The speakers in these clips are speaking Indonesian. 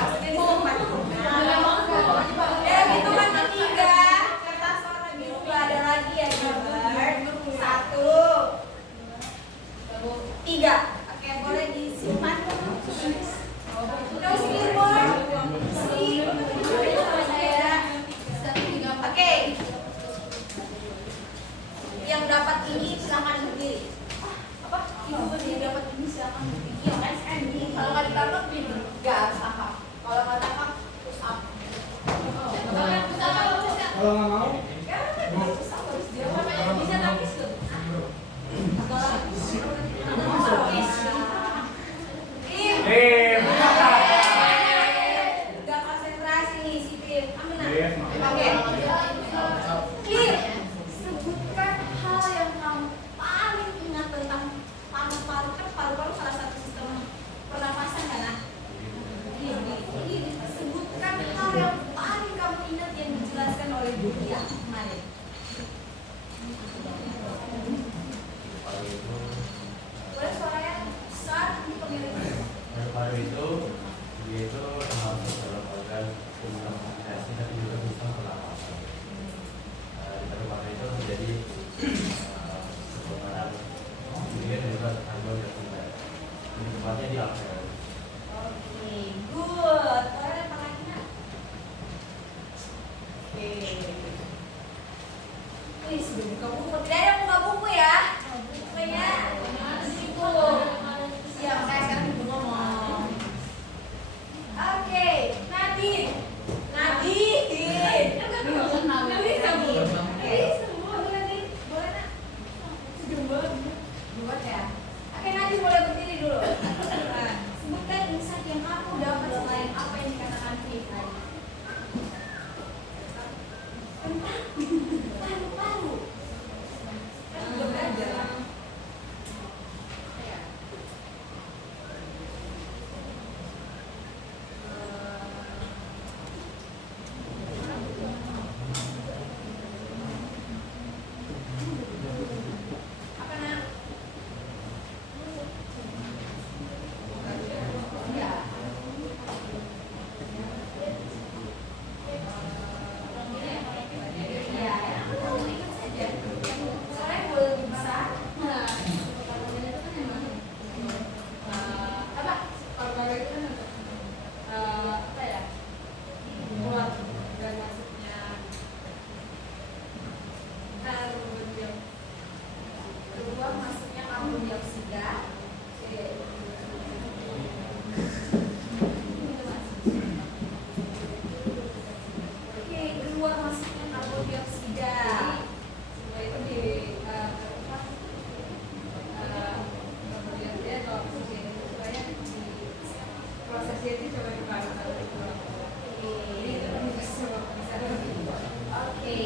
maksudnya di tempat. Ya hitungan ketiga, kertas warna biru nggak ada lagi ya Gilbert. 1, 3. Oke, boleh disimpan. Terus Gilbert, oke. Yang dapat ini silakan berdiri. Apa? Yang dapat ini silakan berdiri. Iya kan? Kalau nggak ditangkap, nggak harus tangkap. Kalau nggak tangkap, push up. Kalau nggak mau, bisa tapis tuh. Gak konsentrasi nih si Tim. Oke. Clear. Sebutkan hal yang kamu paling ingat tentang paru-paru. Kan paru-paru salah satu sistem pernapasan kan? Nah? Sebutkan hal yang paling kamu ingat yang dijelaskan oleh Bu Dia kemarin. Boleh suaranya besar di pemilik. Paru itu dia itu termasuk dalam organ sistem navigasi tapi juga sistem pernapasan. Di paru-paru itu menjadi sebaran oksigen dan juga karbon dioksida. Ini tempatnya di alveoli. Oke, good. Kalian apa lagi nak? Oke. Wih, sudah buka buku. Tidak ada buka buku ya? Bukunya situ. Siap, saya sekarang ibu ngomong. Oke, Nadine. Nadine. Boleh nak? Buat ya. Oke, Nadine boleh berdiri dulu. Nah, sebutkan insight yang aku dapat selain apa yang dikatakan Viv tadi. Tentang paru-paru. Kan belum belajar. Apa nak? Ya. Ya, aku mau ikut saja. Soalnya boleh lebih besar. Apa? Paru-paru itu kan apa ya? Buat dan maksudnya keluar masuknya karbon dioksida. Oke, keluar masuknya karbon dioksida. Supaya itu di karbon dioksida atau oksigen itu supaya prosesnya itu coba di paru-paru. Oke,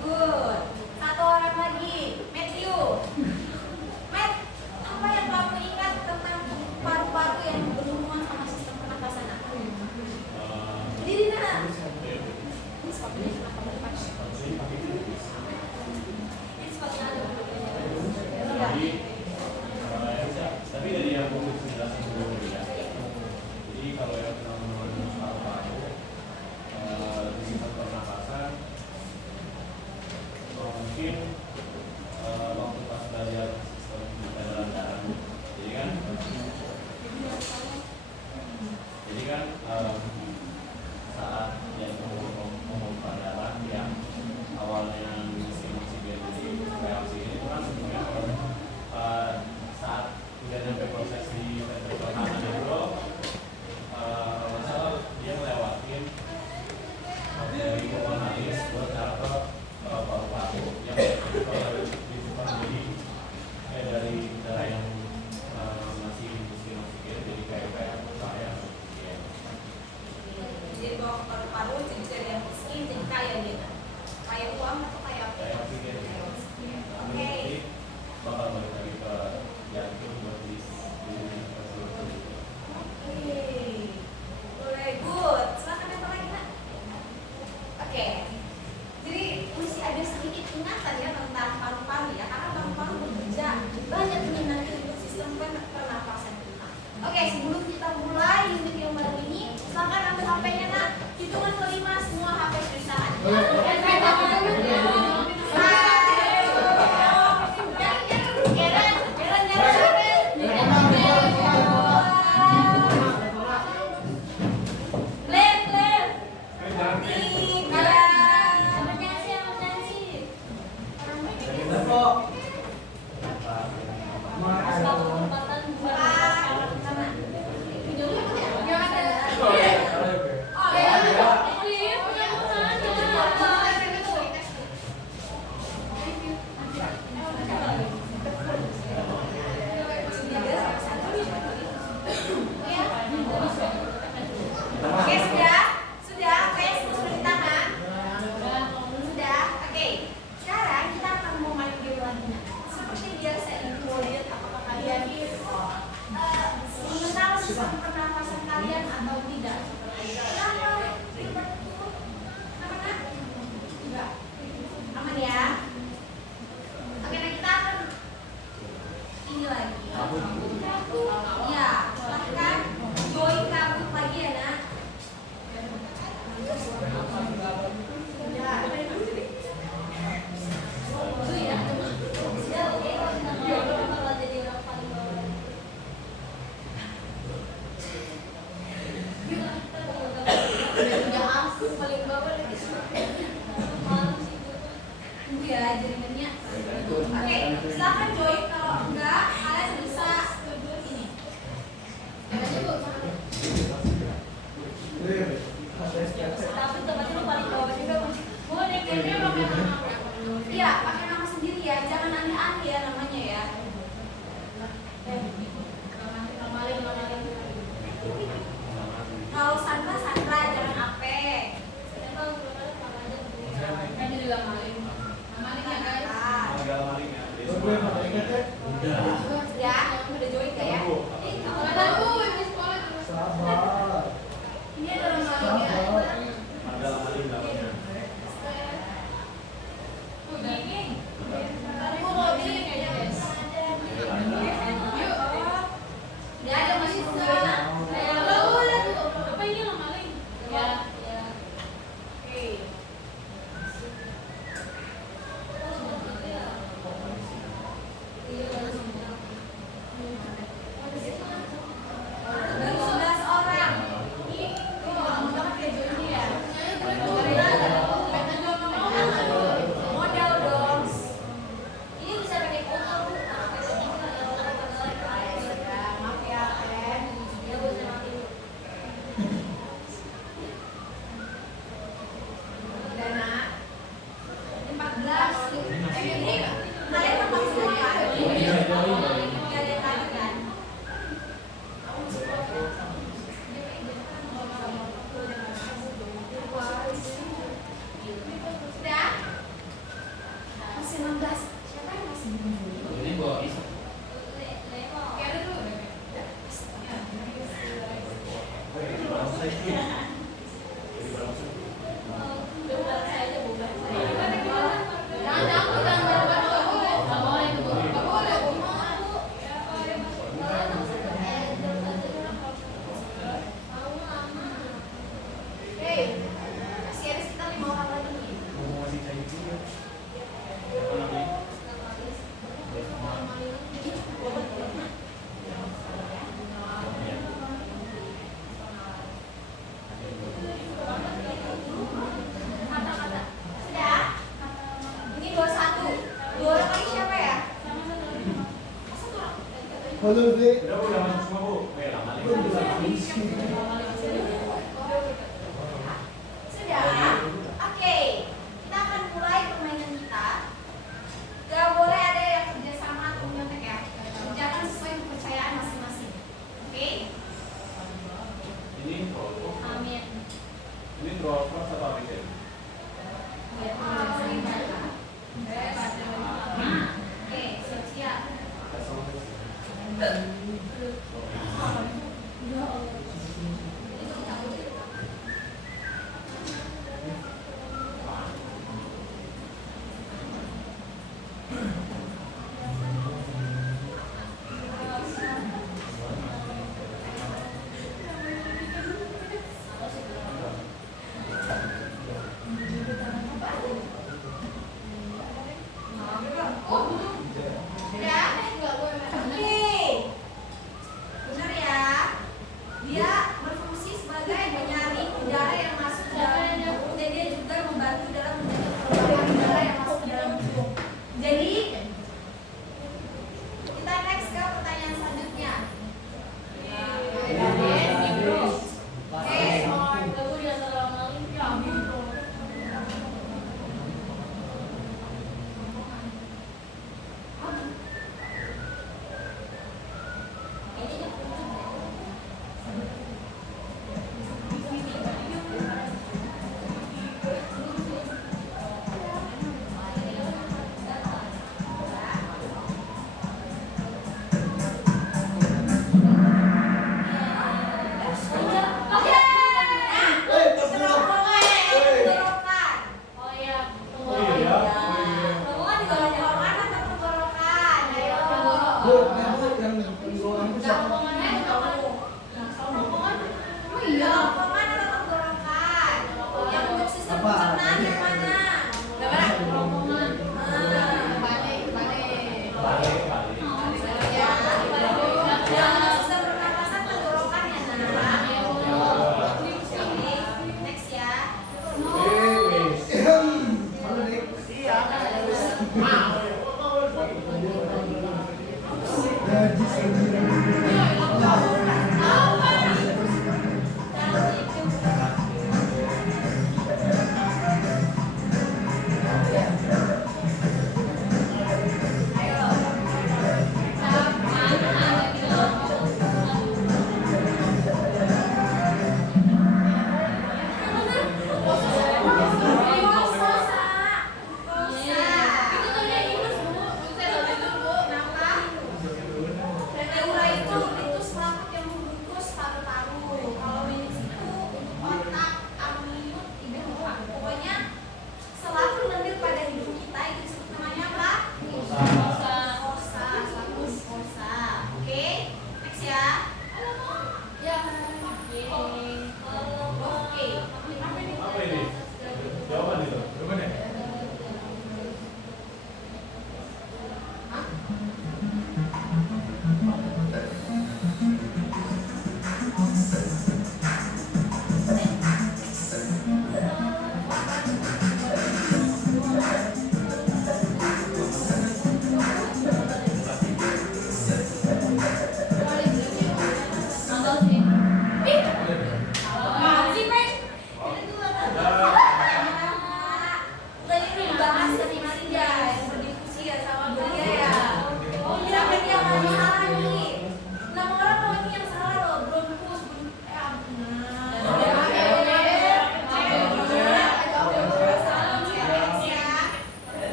good. Satu orang lagi, Matthew. Matt, apa yang kamu ingat tentang paru-paru yang berhubungan sama sistem pernapasan? Berdiri nak. Ini sepatunya kenapa berpacu? Ini sepatunya ada. Tapi dari yang aku jelasin dulu ya. Jadi kalau yang teman-teman paru-paru di sistem pernapasan mungkin waktu pas belajar sistem peredaran darah. Jadi kan saat dia memompa darah yang awalnya mengisi oksigen jadi kayak oksigen itu kan sebenarnya saat udah sampai proses di ventricle kanan itu masalah dia melewatin dari pulmonalis buat darah ke paru-paru yang ditukar menjadi dari darah yang masih mengisi oksigen jadi kayak oksigen. Jadi bawa ke paru-paru jadi dari yang miskin jadi kaya dia. Kaya uang atau kaya apa? Kayak oksigen. Oke. Bakal balik lagi ke jantung buat di Oke. Boleh, good. Silakan apa lagi nak? Oke. Jadi masih ada sedikit ingatan ya tentang paru-paru ya, karena paru-paru bekerja banyak nanti untuk sistem pernapasan kita. Oke, sebelum kita mulai unit yang baru ini, silakan Udah aku paling bawah lagi. Malam sih itu. Tunggu ya jaringannya. Oke, silakan join. Kalau enggak, kalian bisa ini. Coba aja Bu. Tapi tempatnya lu paling bawah juga Bu. Boleh kayaknya pakai nama. Iya, pakai nama sendiri ya. Jangan aneh-aneh ya namanya ya. Kalau Sandra, Sandra jangan Ape. Kan juga maling. Maling ya guys. Tinggal maling ya. Udah. Ya, udah join gak ya? Ini Sabar. ini ada orang maling ya. Ada maling dalamnya. Kamu mau beli kayaknya guys. Yuk. Udah ada masih join. Apa ini orang maling? Ya. Oke. Baru 11 orang. Ini lama banget ya joinnya ya. Modal dong. Ini bisa pakai foto Bu. Maaf ya Ren. Ya Bu saya mati. Dana. 14. Ini kalian tempat semua ya? Gak ada yang lagi kan? Sudah? Masih 16. Siapa yang masih belum join? Ini bawa bisa. Oke, ada dulu. Jadi bangsai. Jadi bangsai. Bukan saya aja, bukan saya. Jangan, Nggak boleh itu, Bu. Nggak boleh, Bu. Hei, masih ada sekitar 5 orang lagi nih. Mau ngasih cair juga. Apa namanya? Kata-kata. Sudah? Ini 21. 2 orang lagi siapa ya? Satu orang. Halo, Dek. Udah masuk semua Bu. Lah maling. Sudah? Oke. Kita akan mulai permainan kita. Gak boleh ada yang kerjasama atau nyontek ya. Kerjakan sesuai kepercayaan masing-masing. Oke? Ini foto. Amin. Ini draw first atau apa? Oke, siap-siap. Ada sama.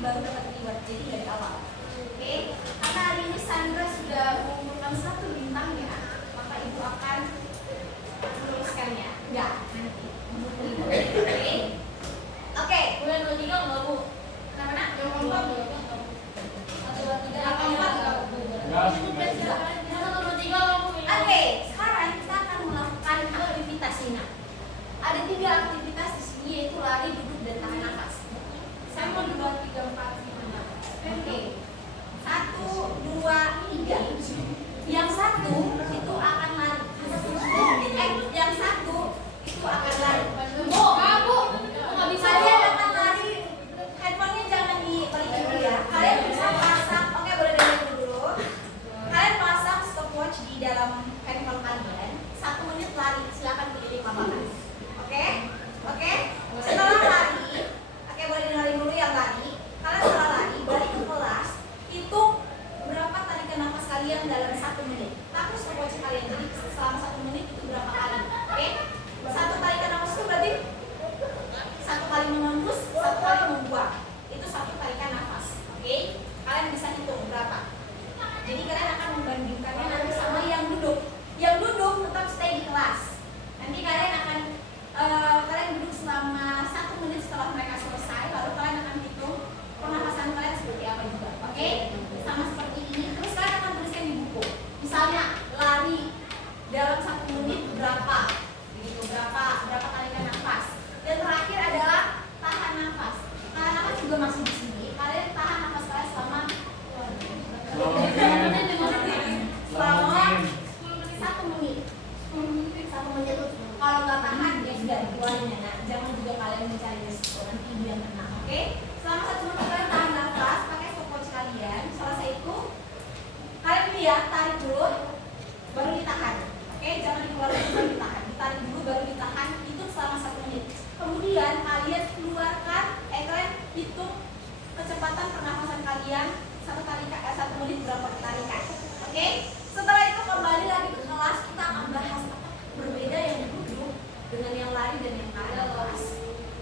baru dapat reward, jadi dari awal. Oke, karena hari ini Sandra sudah mengumpulkan 1 bintang ya, maka ibu akan menuliskannya. Enggak, nanti. Oke. Oke. Bulan 23 enggak, Bu? Kenapa nak? Yang keempat enggak? 1, 2, 3, 8, 9. Enggak, Oke, sekarang kita akan melakukan aktivitas ini. Ada 3 aktivitas di sini, yaitu lari, duduk, dan tahan nafas. Saya mau 2, 3, 4, 5. Oke. 1, 2, 3. Yang satu itu akan lari. Yang satu itu akan lari. Bu, enggak bisa. Kalian akan lari. Handphonenya jangan dibalikin dulu ya. Kalian bisa pasang. Oke, boleh dengerin dulu. Kalian pasang stopwatch di dalam handphone kalian. 1 menit lari. Silakan pilih 5 bakat. Oke? Oke? Setelah lari, oke boleh dengerin dulu yang lari. Kalian setelah lari, balik ke kelas. Hitung berapa tarikan nafas kalian dalam 1 menit. Lalu stopwatch kalian. Jadi selama 1 menit itu berapa kali? Oke? 1 tarikan nafas itu berarti 1 kali menghembus, 1 kali membuang. Itu 1 tarikan nafas. Oke? Kalian bisa hitung berapa. Jadi kalian akan membandingkannya nanti sama yang duduk. Yang duduk tetap stay di kelas. Nanti kalian akan kalian duduk selama 1 menit setelah mereka selesai. Lalu kalian akan hitung pernapasan kalian seperti apa juga. Oke? Sama seperti ini. Terus kalian akan tuliskan di buku. Misalnya lari dalam 1 menit berapa? Begitu berapa tarikan nafas. Dan terakhir adalah tahan nafas. Tahan nafas juga masih di sini. Kalian tahan nafas kalian selama selama 1 menit. 1 menit. Kalau nggak tahan ya sudah dikeluarin ya. Nah, jangan juga kalian mencari resiko nanti ibu yang kena. Oke? Selama 1 menit kalian tahan nafas, pakai stopwatch kalian. Selesai itu kalian lihat, tarik dulu, baru ditahan. Oke? Jangan dikeluarin baru ditahan. Ditarik dulu baru ditahan. Itu selama 1 menit. Kemudian kalian keluarkan, kalian hitung kecepatan pernafasan kalian 1 menit berapa tarikan. Oke? Setelah itu kembali lagi ke kelas, kita akan bahas apa berbeda yang duduk dengan yang lari dan yang tahan nafas.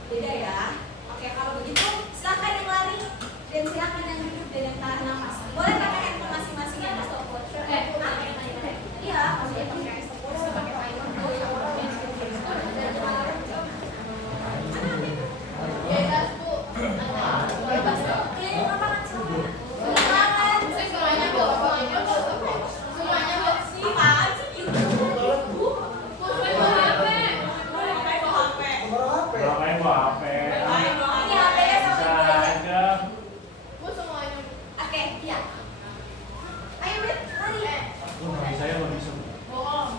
Beda ya. Oke, kalau begitu silakan yang lari dan silakan yang duduk dan yang tahan nafas. Boleh pakai handphone masing-masing ya, stopwatch. Iya, maksudnya pakai stopwatch, pakai timer. Bebas, Bu. Bebas. Oke, apa silakan. Silakan. Semuanya, Bu. Semuanya, Bu. Semuanya, Bu. Apaan sih gitu? Bu, bawa HP. Nomor HP. Berapa yang bawa HP? Ini HP-nya sama Bisa ibu aja. aja. Bu, semuanya, Bu. Oke, iya. Ayo, Bet, lari. Lu nggak bisa ya, nggak bisa. Bohong.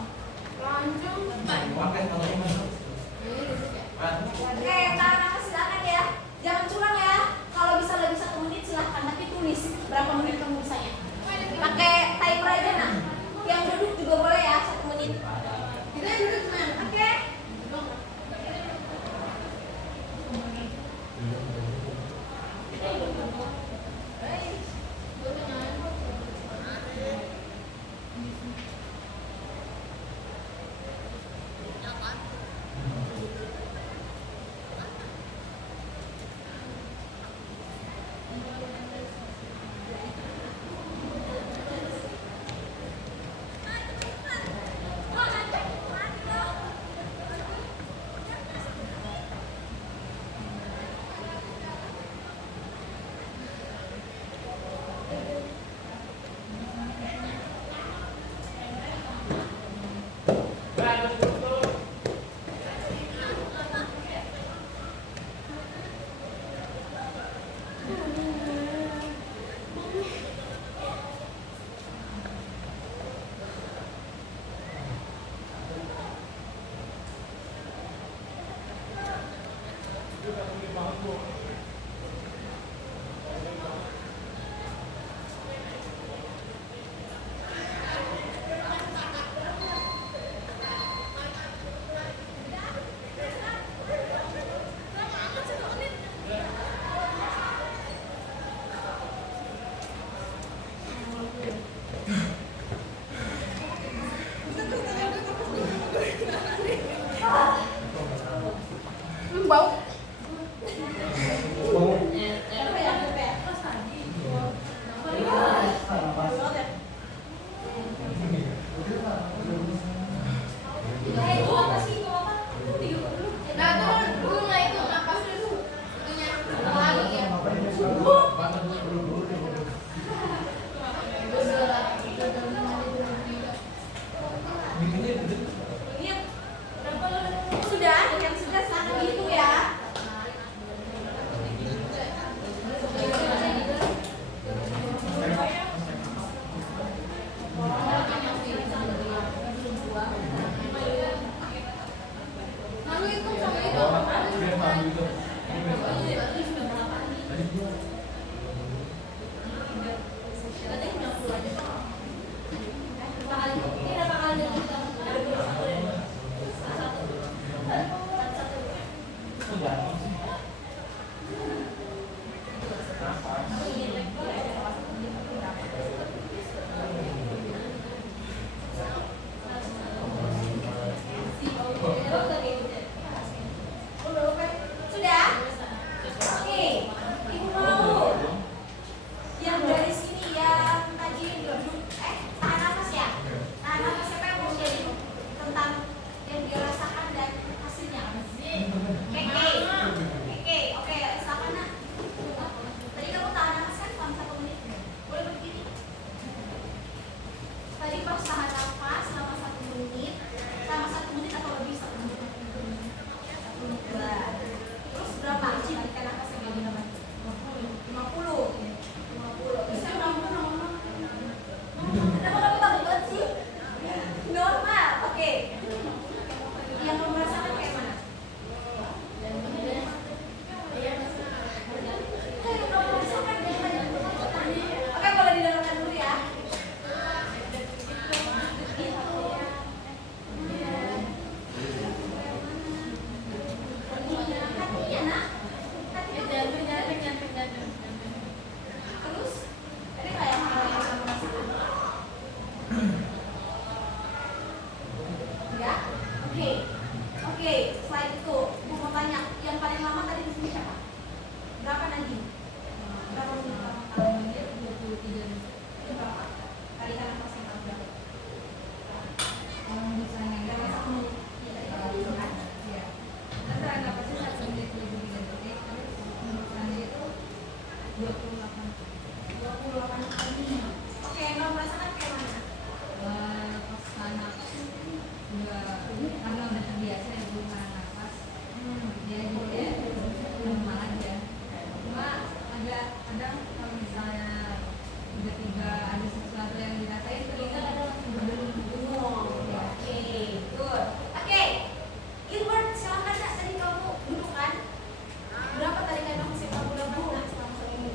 kalau misalnya tiba-tiba ada sesuatu yang dirasain telinga ada langsung berdengkur. Oke, good. Oke, Gilbert, silakan Kak. Tadi kamu duduk kan? Berapa tadi kan kamu sih kamu dapat Kak selama seminggu?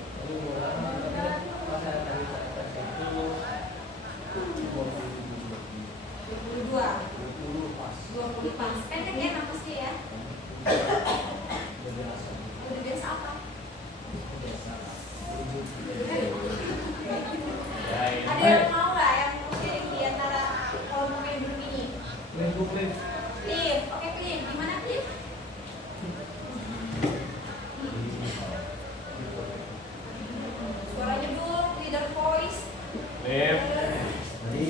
22, 20 pas. Pendek ya napasnya ya? Udah biasa apa? Ada yang mau nggak yang mau sharing di antara kelompok yang duduk ini? Cliff, oke Cliff, gimana Cliff? Suaranya dulu, leader voice. Lip. Jadi,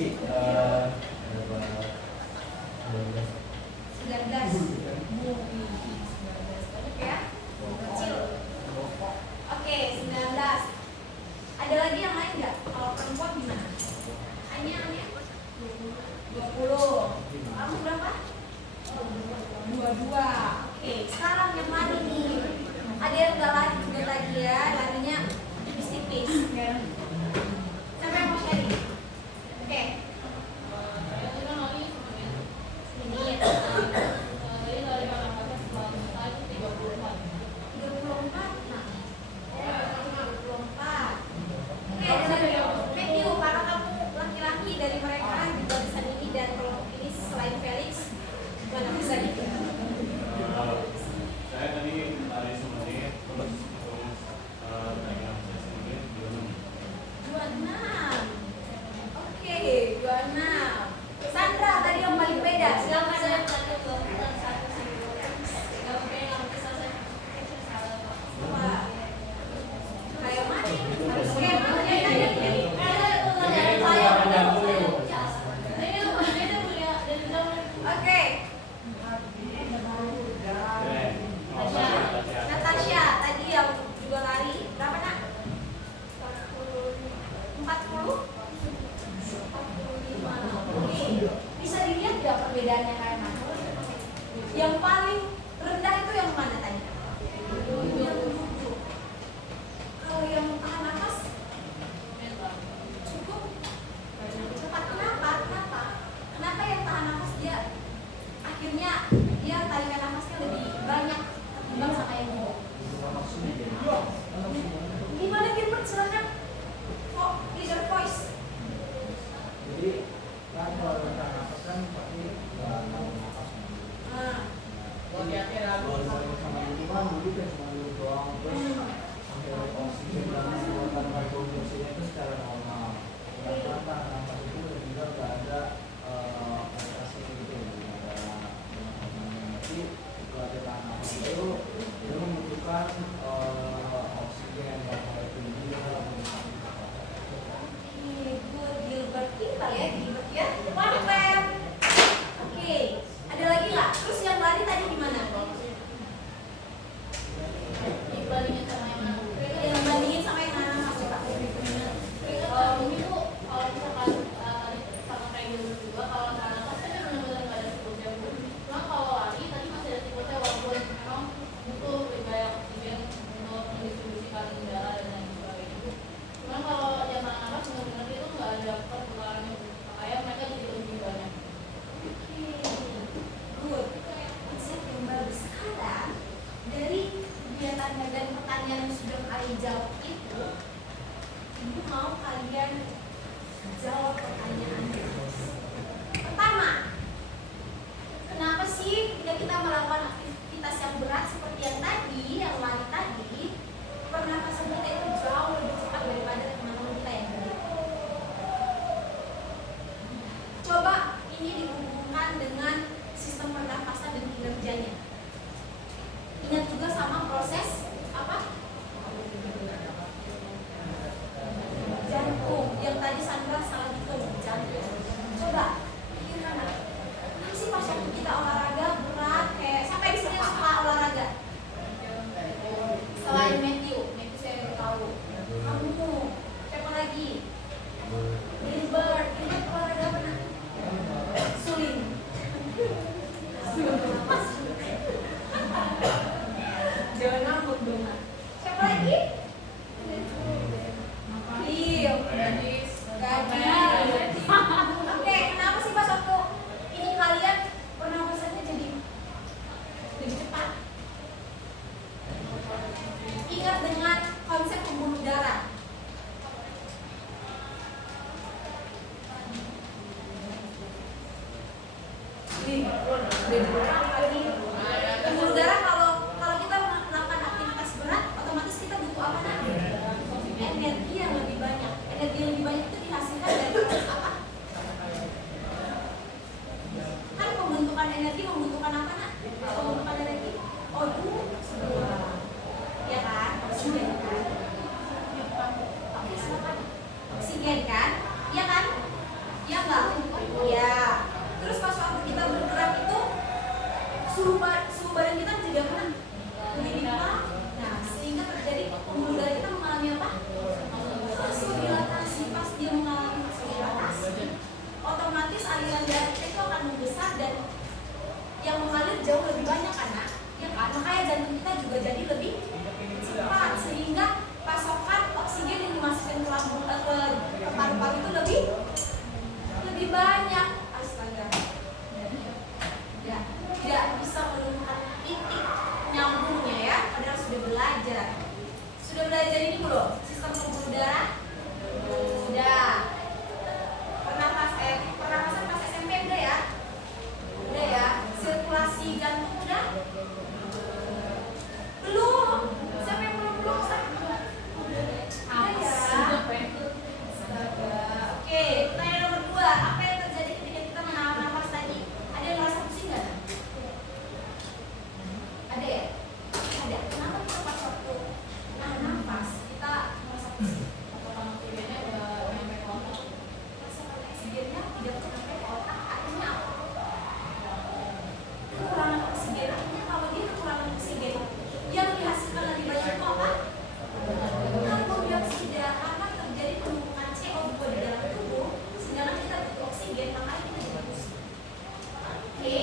19. Banyak ya? Kecil. Oke, 19. Ada lagi yang lain nggak? Kalau perempuan gimana? Anya. 20. Kamu berapa? 22. Oke, sekarang yang lari nih. Ada yang nggak lari juga lagi ya? Larinya tipis-tipis. Siapa yang mau sharing? Oke. Ini 24. Nah. 24. Oke, Matthew, karena kamu laki-laki dari mereka di barisan ini dan kelompok ini selain Felix, mana bisa gitu? Saya tadi lari semenit, terus naik nafas sedikit, 26. Oke, 26. Sandra tadi yang paling beda, silakan ya. Kayak mana? Harus skema Oke. Natasha tadi yang juga lari berapa nak? 40? 45. Oke. Bisa dilihat nggak perbedaannya kayak mana? Yang paling rendah itu yang mana tadi? Yang 7. Kalau yang tahan nafas cukup cepat. Kenapa yang tahan nafas dia akhirnya dia tarikan nafasnya lebih banyak ketimbang sama yang ini? Gimana Gilbert, silakan. Oh, leader voice. jadi kan kalau kita nafas kan pasti nggak tahu nafas. Kalau sama itu kan duduk ya cuma duduk doang, terus pakai oksigen dan mengeluarkan karbon dioksida itu secara normal. Rata-rata nafas itu benar-benar nggak ada prestasi gitu, nggak ada nanti kalau kita nafas itu dia membutuhkan oksigen yang paling tinggi dalam Good Gilbert, pintar ya Gilbert ya. One clap. Oke, ada lagi nggak? Terus yang lari tadi gimana? Dibandingin sama yang mana? Yang bandingin sama yang mana Mas coba? Mungkin tuh kalau misalkan sama kayak gitu juga, kalau anak kan benar-benar nggak ada siklusnya pun. Cuma kalau lari tadi masih ada siklusnya, walaupun memang butuh lebih banyak oksigen untuk mendistribusikan darah dan lain sebagainya. Cuma kalau zaman anak benar-benar itu nggak ada perputarannya, makanya mereka jadi lebih banyak. Good. Konsep yang bagus. Sekarang dari kegiatan dan pertanyaan yang sudah kalian jawab itu, ibu mau kalian jawab pertanyaan. Pertama, kenapa sih ketika kita melakukan aktivitas yang berat seperti yang tadi, yang lari tadi, pernapasan kita itu jauh lebih cepat daripada teman-teman kita yang tadi? Coba ini dihubungkan dengan sistem pernapasan dan kinerjanya. Ingat juga sama proses apa? Jantung. Yang tadi Sandra salah hitung, jantung. Coba pikirkan, kenapa sih pas waktu kita olahraga berat kayak sampai di sini suka olahraga? Pembuluh darah kalau kita melakukan aktivitas berat, otomatis kita butuh apa nanti? Energi yang lebih banyak. Energi yang lebih banyak itu dihasilkan dari proses apa? Kan pembentukan energi membutuhkan apa nak? Pembentukan energi O2, ya kan? Oksigen kan? Oke, silakan. Oksigen kan? Iya kan? Iya enggak? Ya. Terus pas waktu kita bergerak itu suhu badan kita menjadi apa? Dilipat. Nah, sehingga terjadi pembuluh darah kita mengalami apa? Vasodilatasi. Pas dia mengalami vasodilatasi, otomatis aliran darah kita itu akan membesar dan yang mengalir jauh lebih banyak kan? Ya kan? Makanya jantung kita juga jadi lebih cepat sehingga pasokan oksigen yang dimasukkan ke lambung ke paru-paru itu lebih banyak. Astaga. Ya, tidak bisa menemukan titik nyambungnya ya, padahal sudah belajar. Sudah belajar ini belum? Sistem pembuluh darah? Sudah. Pernapasan pas SMP udah ya? Udah ya. Sirkulasi jantung udah? Belum. Siapa yang belum? Udah ya. Oke, pertanyaan nomor 2. Apa yang terjadi ketika kita menahan nafas tadi? Ada yang merasa pusing nggak? Ada ya? Ada. Kenapa kita pas waktu nahan nafas kita merasa pusing? Pasokan oksigennya tidak sampai ke otak. Artinya apa? Kekurangan oksigen. Artinya kalau dia kekurangan oksigen, yang dihasilkan lebih banyak itu apa? Karbon dioksida. Karena terjadi penumpukan CO2 di dalam tubuh, sedangkan kita butuh oksigen, makanya kita jadi pusing. Oke.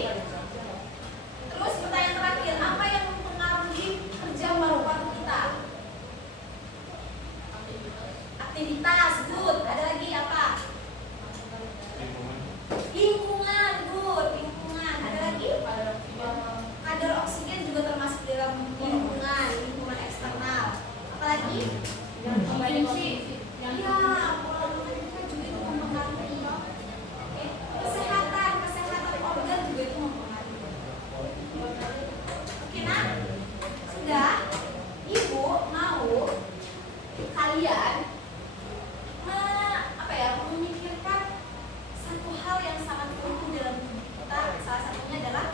Terus pertanyaan terakhir, apa yang mempengaruhi kerja paru-paru kita? Aktivitas, good. Ada lagi apa? Lingkungan, good. Lingkungan. Ada lagi? Kadar oksigen juga termasuk dalam lingkungan eksternal. Apalagi? Ya, pola makan kita juga itu mempengaruhi. Oke. Kesehatan organ juga itu mempengaruhi. Oke, nah, sudah. Ibu mau kalian memikirkan satu hal yang sangat penting dalam hidup kita. Salah satunya adalah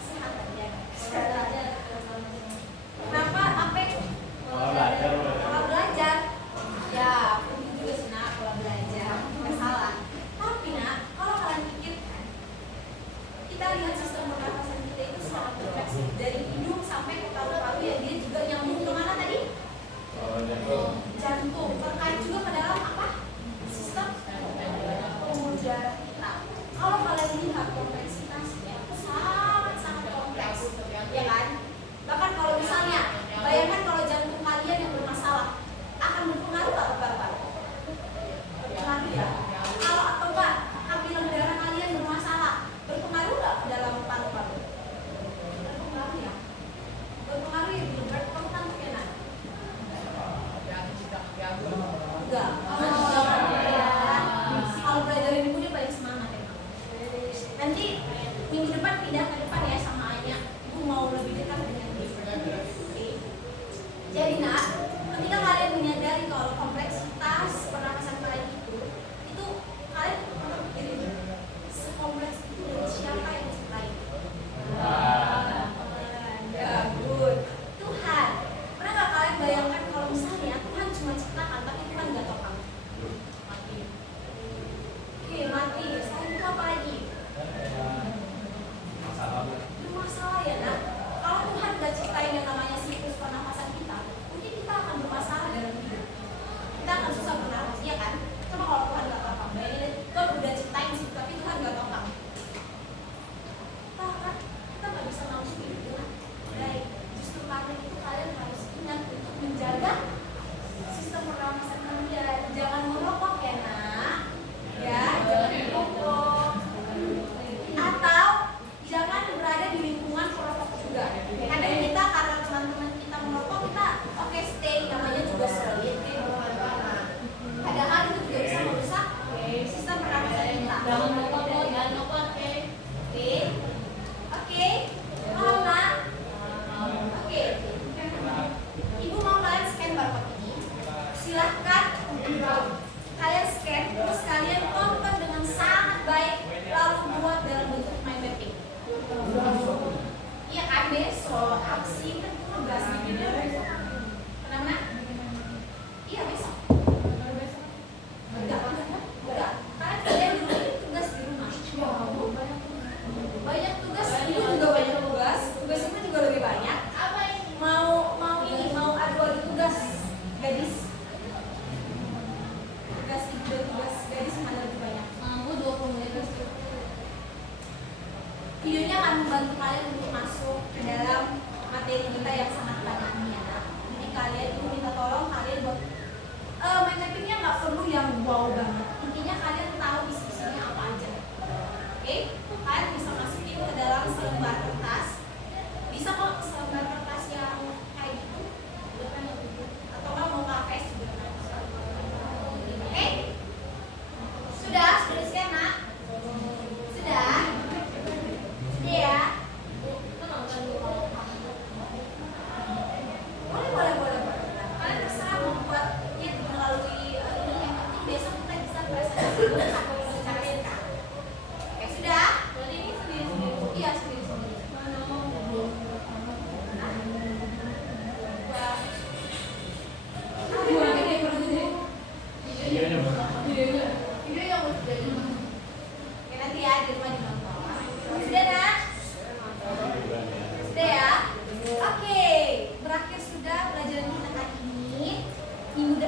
kesehatan ya. Kenapa? Pola belajar. Ya, aku juga senang pola belajar. Nggak salah. Tapi nak, kalau kalian pikirkan, kita lihat sistem pernafasan kita itu sangat kompleks dari hidung sampai ke paru-paru yang dia juga nyambung ke mana tadi? Jantung. Terkait juga ke dalam apa? Sistem pembuluh darah kita. Kalau kalian lihat kompleksitasnya itu sangat kompleks, ya kan? Bahkan kalau misalnya, bayangkan kalau jantung kalian yang bermasalah, akan berpengaruh ke paru-paru. Berpengaruh ya. Kalau atau enggak, kampilan darah kalian bermasalah, berpengaruh nggak ke dalam paru-paru? Berpengaruh ya. Berpengaruh ya, kamu ngantuk ya nak? Enggak. Kalau belajarin ibu dia paling semangat ya. Nanti minggu depan pindah ke depan ya sama Anya. Ibu mau lebih dekat dengan dia. Oke. Jadi nak, ketika kalian menyadari kalau kompleksitas pernafasan kalian itu kalian berpikir sekompleks itu dari siapa yang menciptain? Ya, good. Tuhan. Pernah nggak kalian bayangkan kalau misalnya Tuhan cuma ciptakan, tapi Tuhan nggak tahu kamu? Oke, mati. Selain itu apa lagi? Bermasalah ya nak. Kalau Tuhan nggak ciptain yang namanya siklus pernafasan kita, mungkin kita akan bermasalah dalam hidup. Kita akan susah bernafas, ya kan? Coba kalau Tuhan nggak tahu kamu, bayangin Tuhan udah ciptain sih, tapi Tuhan nggak tahu kamu. Kita nggak bisa langsung hidup dengan baik. Justru karena itu kalian harus ingat untuk menjaga sistem pernafasan kalian. Jangan merokok ya nak. Ya, jangan merokok. Atau jangan berada di lingkungan perokok juga. Kadang kita karena teman-teman kita merokok, kita oke stay, namanya juga solid. Padahal itu juga bisa merusak sistem pernafasan kita.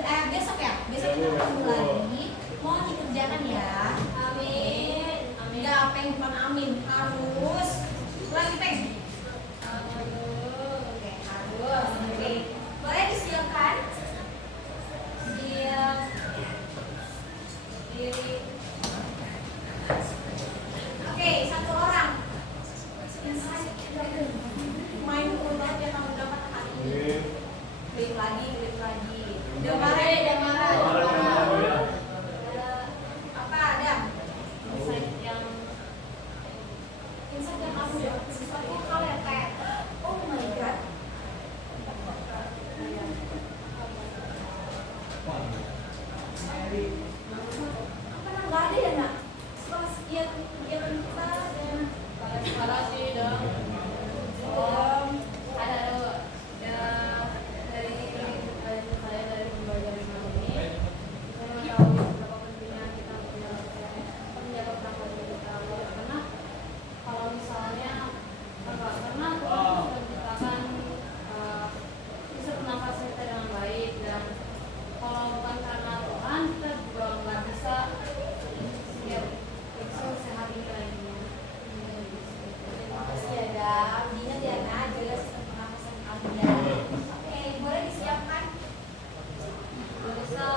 besok ya, besok Ya, kita Bu, ketemu besok. lagi. Mohon dikerjakan ya. Amin. Amin. Enggak peng bukan amin, harus. Lagi peng. Oke, harus. Oke, boleh disiapkan. Siap. Diri. Oke, satu orang. Main full aja kamu dapat hari ini. Oke. Klip lagi. Udah marah. Apa ada? Insight yang Insight yang kamu dapat sesuatu hal yang kayak, oh my god. Apa nggak ada ya nak? Setelah sekian kegiatan kita dan parah sih dong. Ada dulu. Ya, dari saya dari pembelajaran ini, saya mengetahui betapa pentingnya kita menjaga penampilan kita. Karena kalau misalnya karena Tuhan sudah menciptakan bisa pernafasan kita dengan baik, dan kalau bukan karena Tuhan kita juga nggak bisa sehat ini lagi. terima kasih ya Dam. Ingat ya nak, jaga sistem pernafasan kalian. Oke, boleh disiapkan. Bisa